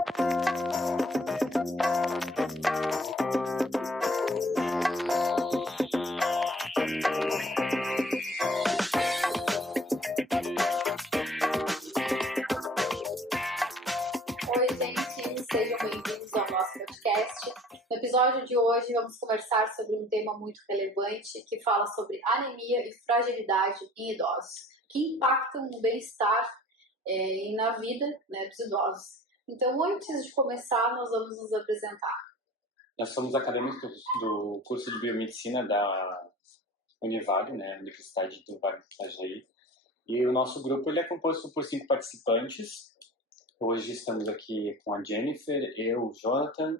Oi, gente, sejam bem-vindos ao nosso podcast. No episódio de hoje, vamos conversar sobre um tema muito relevante que fala sobre anemia e fragilidade em idosos, que impactam no bem-estar e na vida, né, dos idosos. Então, antes de começar, nós vamos nos apresentar. Nós somos acadêmicos do curso de Biomedicina da Univale, né, Universidade do Vale do Itajaí. E o nosso grupo ele é composto por 5 participantes. Hoje estamos aqui com a Jennifer, eu, o Jonathan,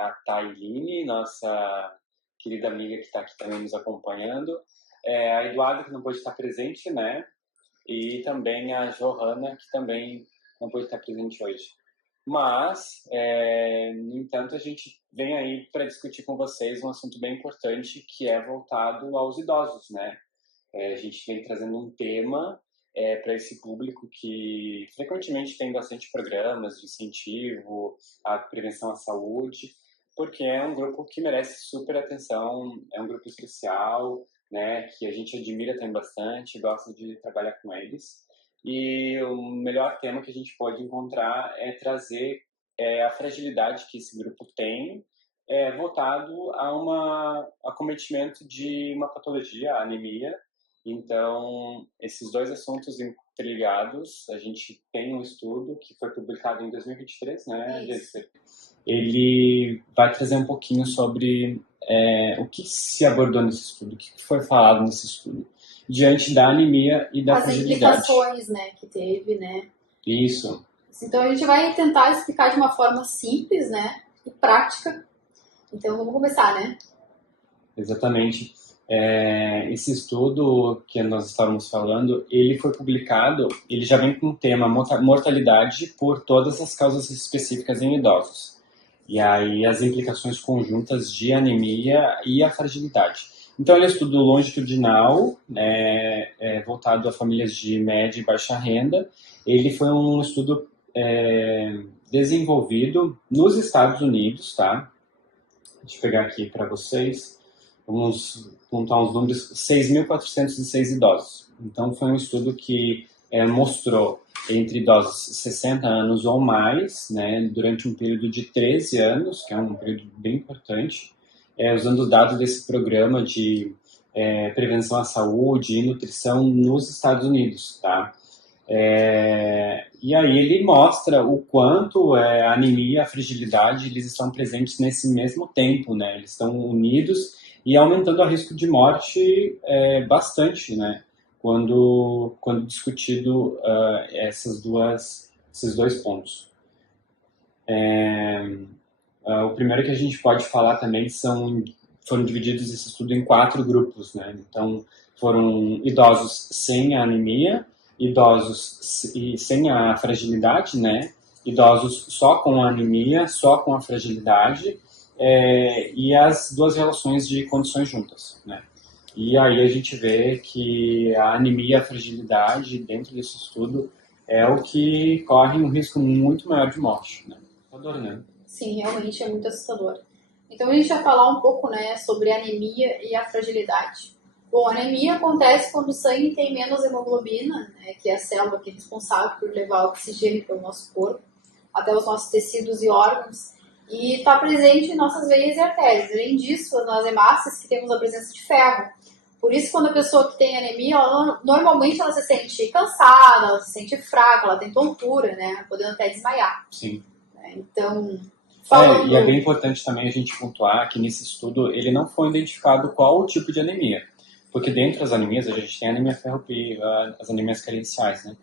a Tailine, nossa querida amiga que está aqui também nos acompanhando, a Eduarda, que não pôde estar presente, né? E também a Johanna, que também não pôde estar presente hoje. Mas, no entanto, a gente vem aí para discutir com vocês um assunto bem importante que é voltado aos idosos, né? A gente vem trazendo um tema para esse público que frequentemente tem bastante programas de incentivo à prevenção à saúde, porque é um grupo que merece super atenção, é um grupo especial, né, que a gente admira também bastante, gosta de trabalhar com eles. E o melhor tema que a gente pode encontrar é trazer a fragilidade que esse grupo tem, voltado a um acometimento de uma patologia, a anemia. Então, esses dois assuntos interligados, a gente tem um estudo que foi publicado em 2023, né, Jennifer? Ele vai trazer um pouquinho sobre o que se abordou nesse estudo, o que foi falado nesse estudo, diante da anemia e da fragilidade. As implicações, né, que teve, né? Isso. Então, a gente vai tentar explicar de uma forma simples, né, e prática. Então, vamos começar, né? Exatamente. Esse estudo que nós estávamos falando, ele foi publicado, ele já vem com o tema mortalidade por todas as causas específicas em idosos. E aí as implicações conjuntas de anemia e a fragilidade. Então ele é um estudo longitudinal, voltado a famílias de média e baixa renda. Ele foi um estudo desenvolvido nos Estados Unidos, tá? Deixa eu pegar aqui para vocês. Vamos contar uns números, 6.406 idosos. Então, foi um estudo que mostrou entre idosos 60 anos ou mais, né, durante um período de 13 anos, que é um período bem importante, usando os dados desse programa de prevenção à saúde e nutrição nos Estados Unidos, tá? E aí ele mostra o quanto a anemia e a fragilidade eles estão presentes nesse mesmo tempo, né? Eles estão unidos e aumentando o risco de morte bastante, né? Quando discutido esses dois pontos. O primeiro que a gente pode falar também foram divididos esse estudo em 4 grupos, né? Então, foram idosos sem a anemia, idosos sem a fragilidade, né? Idosos só com a anemia, só com a fragilidade, e as duas relações de condições juntas, né? E aí a gente vê que a anemia e a fragilidade dentro desse estudo é o que corre um risco muito maior de morte, né? Assustador, né? Sim, realmente é muito assustador. Então a gente vai falar um pouco, né, sobre a anemia e a fragilidade. Bom, a anemia acontece quando o sangue tem menos hemoglobina, né, que é a célula que é responsável por levar o oxigênio para o nosso corpo, até os nossos tecidos e órgãos, e está presente em nossas veias e artérias. Além disso, nas hemácias que temos a presença de ferro. Por isso, quando a pessoa que tem anemia, normalmente ela se sente cansada, ela se sente fraca, ela tem tontura, né, podendo até desmaiar. Sim. Então, e é bem importante também a gente pontuar que nesse estudo ele não foi identificado qual o tipo de anemia. Porque dentro das anemias a gente tem a anemia ferropriva, as anemias carenciais, né?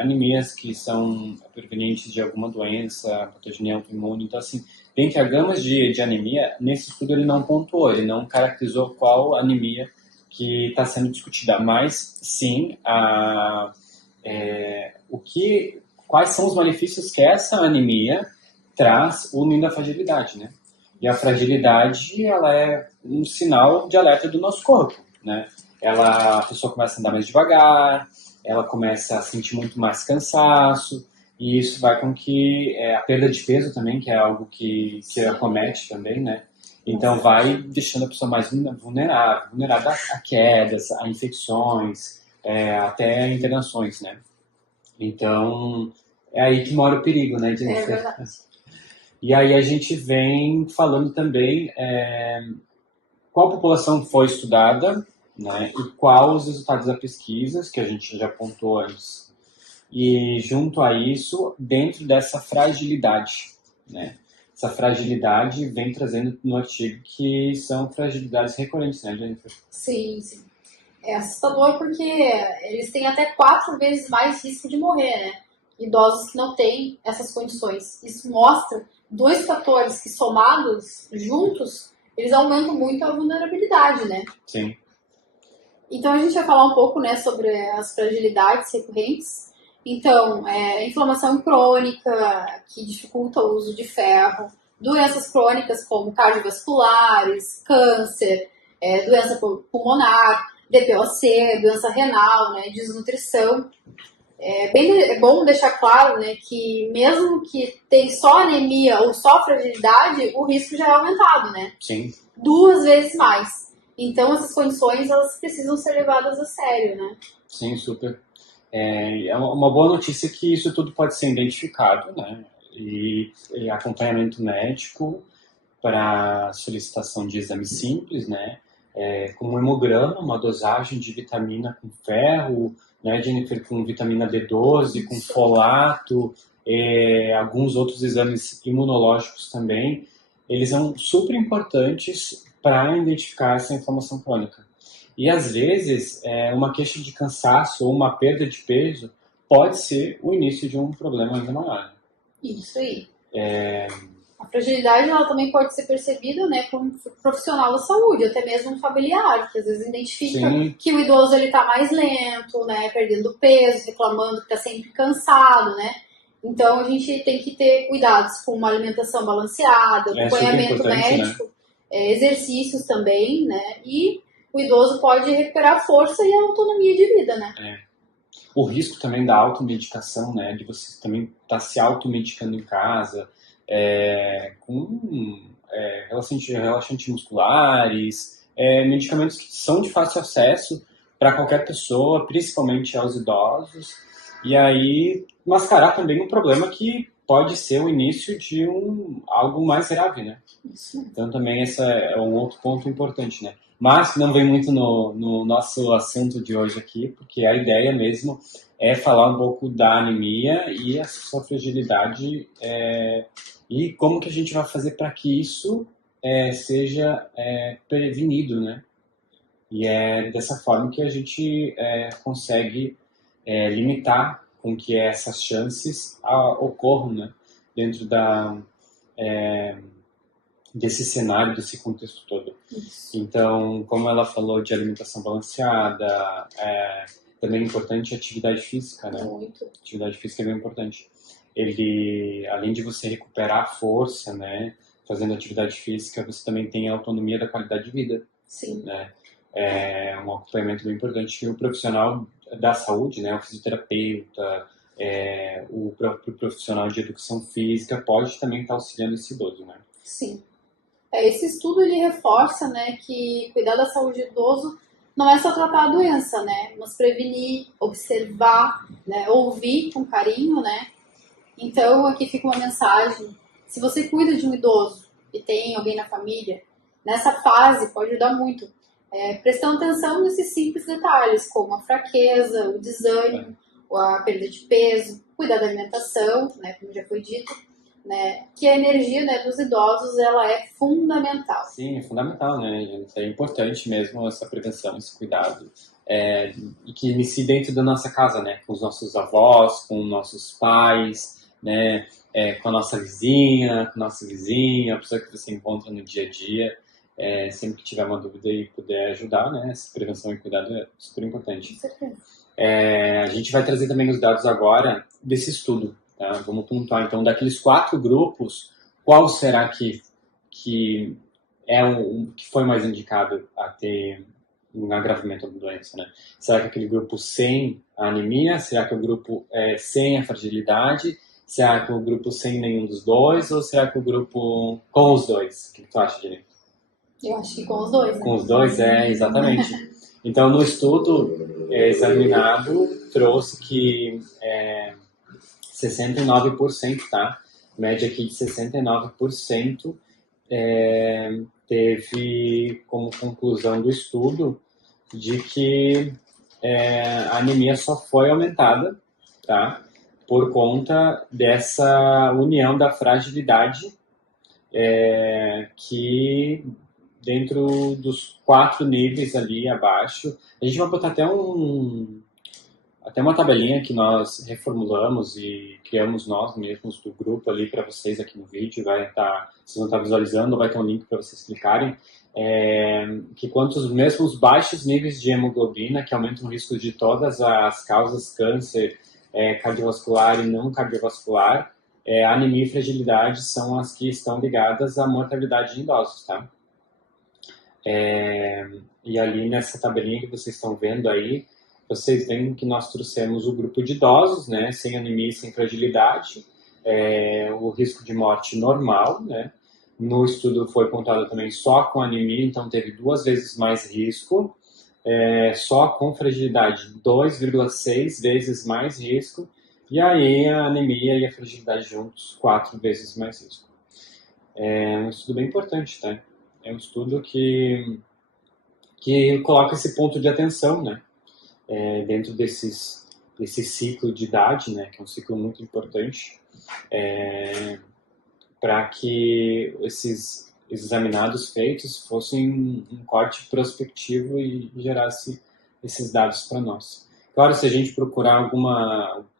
Anemias que são provenientes de alguma doença, patogenia autoimune. Então, assim, dentre a gama de anemia, nesse estudo ele não pontuou, ele não caracterizou qual anemia que está sendo discutida, mas sim quais são os malefícios que essa anemia traz unindo a fragilidade, né? E a fragilidade, ela é um sinal de alerta do nosso corpo, né? A pessoa começa a andar mais devagar, ela começa a sentir muito mais cansaço, e isso vai com que a perda de peso também, que é algo que acomete também, né? Então vai deixando a pessoa mais vulnerável a quedas, a infecções, até internações, né? Então é aí que mora o perigo, né, Jennifer? É verdade. E aí a gente vem falando também qual população foi estudada, né, e quais os resultados da pesquisa, que a gente já apontou antes. E junto a isso, dentro dessa fragilidade, né? Essa fragilidade vem trazendo no artigo que são fragilidades recorrentes, né, Jennifer? Sim, sim. É assustador porque eles têm até 4 vezes mais risco de morrer, né? Idosos que não têm essas condições. Isso mostra 2 fatores que, somados juntos, eles aumentam muito a vulnerabilidade, né? Sim. Então a gente vai falar um pouco, né, sobre as fragilidades recorrentes. Então, inflamação crônica, que dificulta o uso de ferro, doenças crônicas como cardiovasculares, câncer, doença pulmonar, DPOC, doença renal, né, desnutrição. É bom deixar claro, né, que mesmo que tem só anemia ou só fragilidade, o risco já é aumentado, né? Sim. 2 vezes mais. Então, essas condições, elas precisam ser levadas a sério, né? Sim, super. É uma boa notícia que isso tudo pode ser identificado, né? E acompanhamento médico para solicitação de exames simples, né? Como um hemograma, uma dosagem de vitamina com ferro, né, Jennifer, com vitamina B12, com folato, alguns outros exames imunológicos também. Eles são super importantes para identificar essa inflamação crônica. E às vezes, uma queixa de cansaço ou uma perda de peso pode ser o início de um problema ainda maior. Isso aí. A fragilidade, ela também pode ser percebida, né, por um profissional da saúde, até mesmo um familiar, que às vezes identifica que o idoso está mais lento, né, perdendo peso, reclamando que está sempre cansado, né. Então a gente tem que ter cuidados com uma alimentação balanceada, acompanhamento médico, né? Exercícios também, né, e o idoso pode recuperar força e autonomia de vida, né. O risco também da automedicação, né, de você também estar se automedicando em casa, com relaxantes musculares, medicamentos que são de fácil acesso para qualquer pessoa, principalmente aos idosos, e aí mascarar também um problema que pode ser o início de algo mais grave, né? Isso. Então também esse é um outro ponto importante, né? Mas não vem muito no nosso assunto de hoje aqui, porque a ideia mesmo é falar um pouco da anemia e a sua fragilidade e como que a gente vai fazer para que isso seja prevenido, né? E é dessa forma que a gente consegue limitar com que essas chances ocorram, né? Dentro desse cenário, desse contexto todo. Isso. Então, como ela falou de alimentação balanceada, também é importante a atividade física, né? Muito. Atividade física é bem importante. Ele, além de você recuperar a força, né? Fazendo atividade física, você também tem a autonomia da qualidade de vida. Sim. Né? É um acompanhamento bem importante que o profissional da saúde, né? O fisioterapeuta, o próprio profissional de educação física pode também estar auxiliando esse idoso, né? Sim. Esse estudo ele reforça, né, que cuidar da saúde do idoso não é só tratar a doença, né, mas prevenir, observar, né, ouvir com carinho, né. Então aqui fica uma mensagem: se você cuida de um idoso e tem alguém na família, nessa fase pode ajudar muito, prestando atenção nesses simples detalhes, como a fraqueza, o desânimo, a perda de peso, cuidar da alimentação, né, como já foi dito. Né, que a energia, né, dos idosos ela é fundamental. Sim, é fundamental, né, gente? É importante mesmo essa prevenção, esse cuidado. E que inicie dentro da nossa casa, né, com os nossos avós, com nossos pais, né, com a nossa vizinha, com a nossa vizinha, a pessoa que você encontra no dia a dia. Sempre que tiver uma dúvida e puder ajudar, né, essa prevenção e cuidado é super importante. Com certeza. A gente vai trazer também os dados agora desse estudo. Tá? Vamos pontuar, então, daqueles 4 grupos, qual será que é que foi mais indicado a ter um agravamento da doença, né? Será que aquele grupo sem a anemia? Será que o grupo sem a fragilidade? Será que o grupo sem nenhum dos dois? Ou será que o grupo com os dois? O que tu acha, Jenny? Eu acho que com os dois, né? Com os dois, exatamente. Então, no estudo examinado, trouxe que 69%, tá? Média aqui de 69%, teve como conclusão do estudo de que a anemia só foi aumentada, tá? Por conta dessa união da fragilidade que dentro dos 4 níveis ali abaixo, a gente vai botar até uma tabelinha que nós reformulamos e criamos nós mesmos do grupo ali para vocês aqui no vídeo, vocês vão estar visualizando, vai ter um link para vocês clicarem, que quanto os mesmos baixos níveis de hemoglobina, que aumentam o risco de todas as causas câncer, cardiovascular e não cardiovascular, anemia e fragilidade são as que estão ligadas à mortalidade em idosos, tá? E ali nessa tabelinha que vocês estão vendo aí, vocês veem que nós trouxemos o grupo de idosos, né, sem anemia e sem fragilidade, o risco de morte normal, né? No estudo foi contado também só com anemia, então teve 2 vezes mais risco, só com fragilidade 2,6 vezes mais risco, e aí a anemia e a fragilidade juntos 4 vezes mais risco. É um estudo bem importante, tá? É um estudo que coloca esse ponto de atenção, né? Dentro desse ciclo de idade, né? Que é um ciclo muito importante, para que esses examinados feitos fossem um corte prospectivo e gerasse esses dados para nós. Claro, se a gente procurar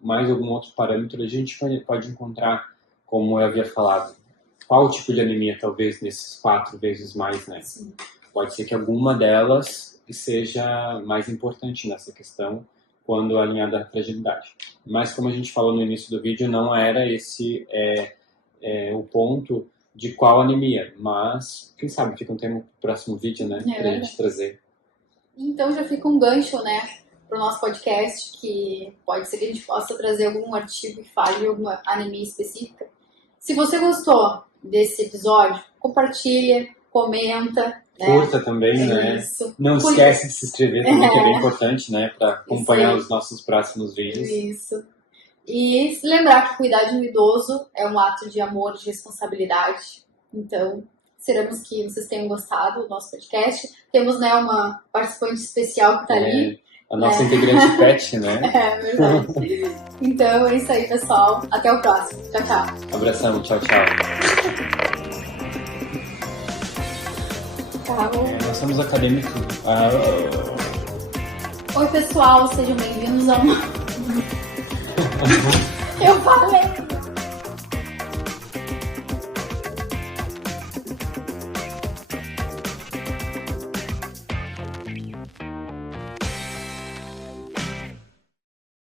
mais algum outro parâmetro, a gente pode encontrar, como eu havia falado, qual tipo de anemia talvez nesses 4 vezes mais, né? Sim. Pode ser que alguma delas seja mais importante nessa questão quando alinhada à fragilidade. Mas como a gente falou no início do vídeo, não era esse o ponto de qual anemia, mas quem sabe fica um tema pro próximo vídeo, né? Pra gente trazer. Então já fica um gancho, né, pro nosso podcast, que pode ser que a gente possa trazer algum artigo que fale de alguma anemia específica. Se você gostou desse episódio, compartilha, comenta, né? Curta também, né? Não esquece de se inscrever também, que é bem importante, né? Para acompanhar os nossos próximos vídeos. Isso. E se lembrar que cuidar de um idoso é um ato de amor, de responsabilidade. Então, esperamos que vocês tenham gostado do nosso podcast. Temos, né, uma participante especial que está ali. A nossa integrante pet, né? É verdade. Então é isso aí, pessoal. Até o próximo. Tchau, tchau. Abração, tchau, tchau. Nós somos acadêmicos. Oi, pessoal, sejam bem-vindos a uma... Eu falei!